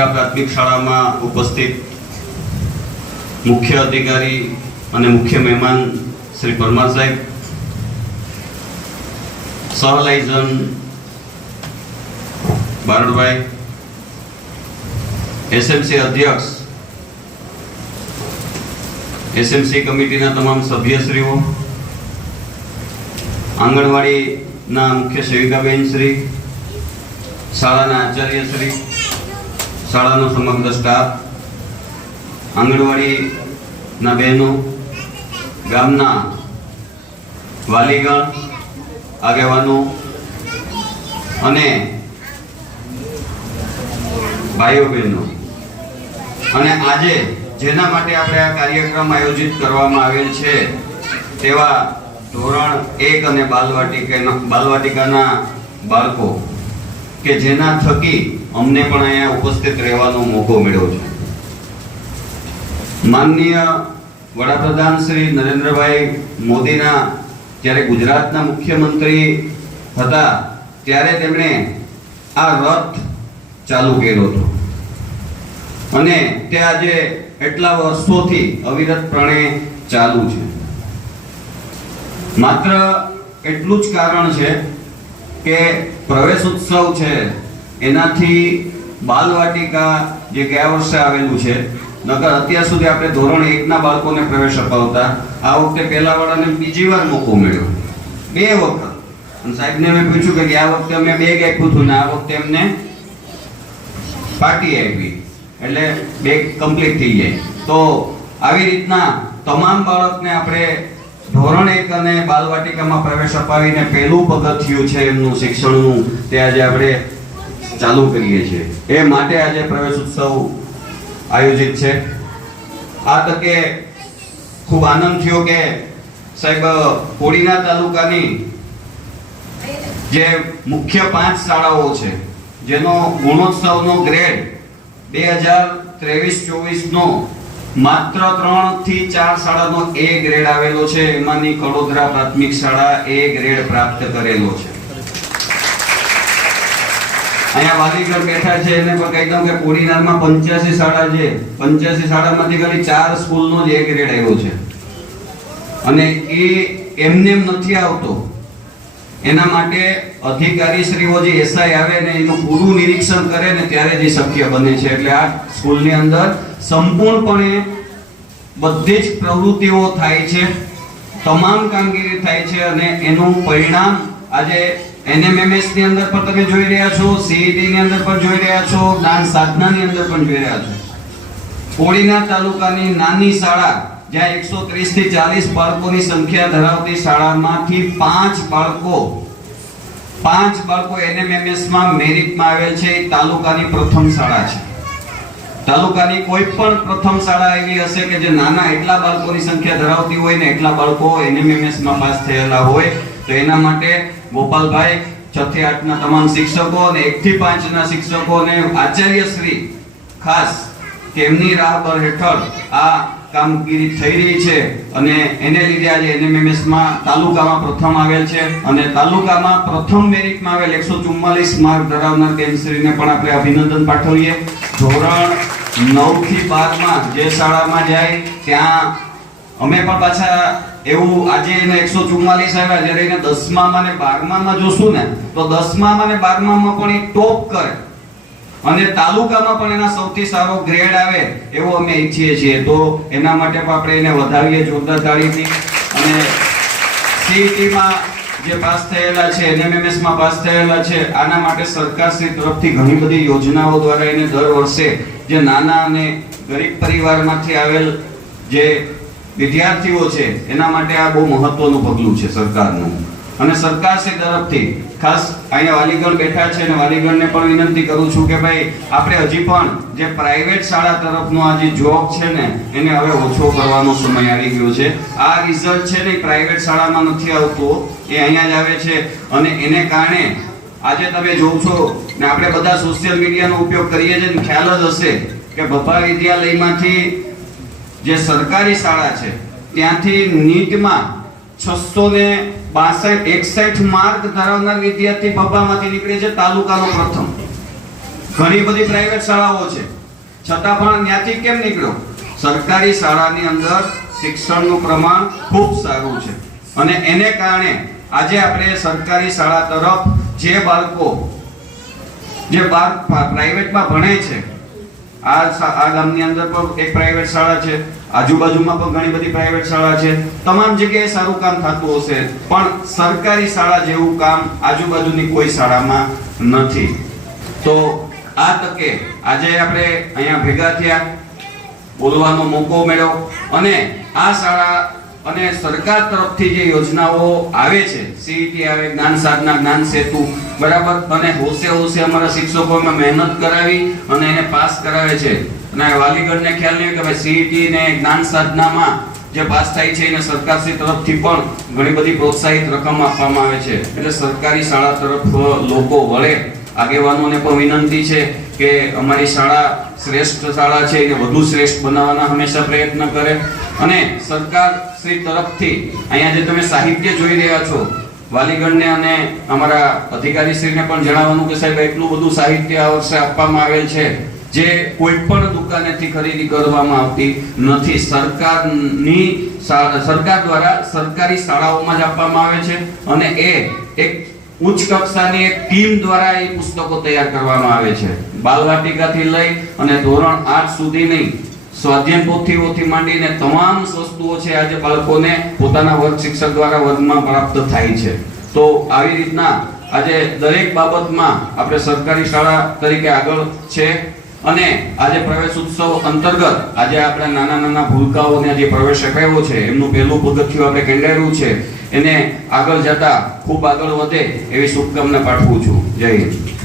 કડોદરા પ્રાથમિક શાળામાં ઉપસ્થિત મુખ્ય અધિકારી અને મુખ્ય મહેમાન શ્રી પરમાર સાહેબ સહલાઇઝન બારડભાઈ, એસએમસી અધ્યક્ષ, એસએમસી કમિટીના તમામ સભ્યશ્રીઓ, આંગણવાડીના મુખ્ય સેવિકાબેન શ્રી શાળાના આચાર્ય શ્રી શાળાનો સમગ્ર સ્ટાફ આંગણવાડીના બહેનો, ગામના વાલીગણ, આગેવાનો અને ભાઈઓ બહેનો. અને આજે જેના માટે આપણે આ કાર્યક્રમ આયોજિત કરવામાં આવેલ છે તેવા ધોરણ એક અને બાલવાટિકાના બાલવાટિકાના બાળકો કે જેના થકી અમને પણ અહીંયા ઉપસ્થિત રહેવાનો મોકો મળ્યો છે. માનનીય વડાપ્રધાન શ્રી નરેન્દ્રભાઈ મોદીના જ્યારે ગુજરાતના મુખ્યમંત્રી હતા, ત્યારે તેમણે આ રથ ચાલુ કર્યો હતો. અને તે આજે એટલા વર્ષોથી અવિરતપણે ચાલુ છે. માત્ર એટલું જ કારણ છે કે પ્રવેશ ઉત્સવ છે એનાથી બાલવાટિકા જે ગયા વર્ષે આવેલું છે, નકર અત્યાર સુધી આપણે ધોરણ એકના બાળકોને પ્રવેશ અપાવતા, આ વખતે પહેલા વાળાને બીજી વાર મોકો મળ્યો. બે વખત. અને સાહેબને મેં પૂછ્યું કે આ વખતે અમે બે આપ્યું હતું ને આ વખતે એમને પાર્ટી આપી. એટલે બે કમ્પ્લીટ થઈ જાય. તો આવી રીતના તમામ બાળકને આપણે ધોરણ એક અને બાલવાટિકામાં પ્રવેશ અપાવીને પહેલું પગથિયું છે એમનું શિક્ષણનું. તે આજે આપણે ચાલુ કરીએ છીએ. એ માટે આજે પ્રવેશ ઉત્સવ આયોજિત છે. આ તકે ખૂબ આનંદ થયો કે સાહેબ, કોડીના તાલુકાની જે મુખ્ય પાંચ શાળાઓ છે, જેનો ગુણોત્સવનો ગ્રેડ બે હજાર ત્રેવીસ ચોવીસનો માત્ર ત્રણથી ચાર શાળાનો એ ગ્રેડ આવેલો છે. એમાંની કડોદરા પ્રાથમિક શાળા એ ગ્રેડ પ્રાપ્ત કરેલો છે. અહીંયા વાલીગઢ બેઠા છે, એને પણ કહી દઉં કે કોડીનારમાં પંચ્યાસી શાળા છે. પંચ્યાસી શાળામાંથી ખાલી ચાર સ્કૂલનો જ એ ગ્રેડ આવ્યો છે. અને એ એમને એમ નથી આવતો. એના માટે અધિકારી શ્રીઓ જે એસઆઈ આવે ને એનું પૂરું નિરીક્ષણ કરે ને ત્યારે જ શક્ય બને છે. એટલે આ સ્કૂલની અંદર સંપૂર્ણપણે બધી જ પ્રવૃત્તિઓ થાય છે, તમામ કામગીરી થાય છે અને એનું પરિણામ આજે એનએમએમએસની અંદર પણ તમે જોઈ રહ્યા છો સીઈટી ની અંદર પણ જોઈ રહ્યા છો જ્ઞાન સાધનાની અંદર પણ જોઈ રહ્યા છો. કોડીના તાલુકાની નાની શાળા, જ્યાં એકસો ત્રીસથી ચાલીસ બાળકોની સંખ્યા ધરાવતી શાળામાંથી પાંચ બાળકો પાંચ બાળકો એનએમએમએસમાં મેરિટમાં આવેલ છે, એ તાલુકાની પ્રથમ શાળા છે. તાલુકાની કોઈ પણ પ્રથમ શાળા એવી હશે કે જે નાના એટલા બાળકોની સંખ્યા ધરાવતી હોય ને એટલા બાળકો એનએમએમએસમાં પાસ થયેલા હોય, તો એના માટે ગોપાલભાઈ છથી આઠના તમામ શિક્ષકો અને એક થી પાંચ ના શિક્ષકો અને આચાર્ય શ્રી ખાસ તેમની રાહ રાહબર હેઠળ આ કામગીરી થઈ રહી છે અને એને લીધે આજે એનએમએમએસમાં તાલુકામાં પ્રથમ આવેલ છે અને તાલુકામાં પ્રથમ મેરિટમાં આવેલ 144 માર્ક ધરાવનાર કેમશ્રીને પણ આપણે અભિનંદન પાઠવીએ. ધોરણ 9 થી 12 જે શાળામાં જાય, ત્યાં અમે પણ પાછા એવું આજે એને 144 આવ્યા, જ્યારે એને 10મામાં ને 12મામાં જોશું ને, તો 10મામાં ને 12મામાં પણ એ ટોપ કરે. અને તાલુકામાં પણ એના સૌથી સારો ગ્રેડ આવે એવો અમે ઈચ્છીએ છીએ. તો એના માટે પણ આપણે એને વધાવીએ જોરદાર તાળીથી. અને સીઈટીમાં જે પાસ થયેલા છે, એનએમએમએસમાં પાસ થયેલા છે, આના માટે સરકાર શ્રી તરફથી ઘણી બધી યોજનાઓ દ્વારા એને દર વર્ષે જે નાના અને ગરીબ પરિવારમાંથી આવેલ જે વિદ્યાર્થીઓ છે, એના માટે આ બહુ મહત્વનું પગલું છે સરકારનું. અને સરકાર તરફથી ખાસ અહીંયા વાલીગણ બેઠા છે અને વાલીગણને પણ વિનંતી કરું છું કે ભાઈ, આપણે હજી પણ જે પ્રાઇવેટ શાળા તરફનો આ જે જોબ છે ને, એને હવે ઓછો કરવાનો સમય આવી ગયો છે. આ રિઝલ્ટ છે ને પ્રાઇવેટ શાળામાં નથી આવતો. એ અહીંયા જ આવે છે અને એને કારણે આજે તમે જોવ છો ને, આપણે બધા સોશિયલ મીડિયાનો ઉપયોગ કરીએ છીએ ખ્યાલ જ હશે કે ભપા વિદ્યાલયમાંથી જે સરકારી શાળા છે, ત્યાંથી નીટમાં છસો ને બાસઠ, એકસઠ માર્ક ધરાવનાર વિદ્યાર્થી બબ્બામાંથી નીકળે છે તાલુકાનો પ્રથમ. ઘણી બધી પ્રાઇવેટ શાળાઓ છે. છતાં પણ ત્યાંથી કેમ નીકળ્યો? સરકારી શાળાની અંદર શિક્ષણનું પ્રમાણ ખૂબ સારું છે. અને એને કારણે આજે આપણે સરકારી શાળા તરફ જે બાળકો, જે બાળક પ્રાઇવેટમાં ભણે છે આ આ ગામની અંદર પણ એક પ્રાઇવેટ શાળા છે. આજુબાજુમાં પણ ઘણી બધી પ્રાઇવેટ શાળા છે. તમામ જગ્યાએ સારું કામ થતું હશે, પણ સરકારી શાળા જેવું કામ આજુબાજુની કોઈ શાળામાં નથી. તો આ તકે આજે આપણે અહીંયા ભેગા થયા, બોલવાનો મોકો મળ્યો અને આ શાળા અને સરકાર તરફથી જે યોજનાઓ આવે છે સીઈટી આવે, જ્ઞાન સાધના, જ્ઞાન સેતુ, બરાબર? અને હોશે હોશે અમારા શિક્ષકોમાં મહેનત કરાવી અને એને પાસ કરાવે છે. અને વાલીગણને ખ્યાલ નહીં કે ભાઈ સીઈટી ને જ્ઞાન સાધનામાં જે પાસ થાય છે એને સરકારશ્રી તરફથી પણ ઘણી બધી પ્રોત્સાહિત રકમ આપવામાં આવે છે. એટલે સરકારી શાળા તરફ લોકો વળે. આગેવાનોને પણ વિનંતી છે કે અમારી શાળા શ્રેષ્ઠ શાળા છે, એને વધુ શ્રેષ્ઠ બનાવવાના હંમેશા પ્રયત્ન કરે. અને સરકાર શ્રી તરફથી અહીંયા જે તમે સાહિત્ય જોઈ રહ્યા છો વાલીગઢને અને અમારા અધિકારીશ્રીને પણ જણાવવાનું કે સાહેબ, એટલું બધું સાહિત્ય આ વર્ષે આપવામાં આવેલ છે, જે કોઈ પણ દુકાનેથી ખરીદી કરવામાં આવતી નથી. સરકારની સરકાર દ્વારા સરકારી શાળાઓમાં જ આપવામાં આવે છે અને એ એક ઉચ્ચ કક્ષાની એક ટીમ દ્વારા એ પુસ્તકો તૈયાર કરવામાં આવે છે. બાલવાટિકાથી લઈ અને ધોરણ 8 સુધીની સ્વાધ્યાયન પોથીઓથી માંડીને તમામ વસ્તુઓ છે આજે બાળકોને પોતાના વર્ગ શિક્ષક દ્વારા વર્ગમાં પ્રાપ્ત થાય છે. તો આવી રીતના આજે દરેક બાબતમાં આપણે સરકારી શાળા તરીકે આગળ છે અને આજે પ્રવેશ ઉત્સવ અંતર્ગત આજે આપણે નાના નાના ભૂલકાઓને જે પ્રવેશ અપાયો છે. એમનું પહેલું પગથિયું આપણે કેન્ડાર્યું છે. એને આગળ જતા ખૂબ આગળ વધે એવી શુભકામના પાઠવું છું. જય હિન્દ.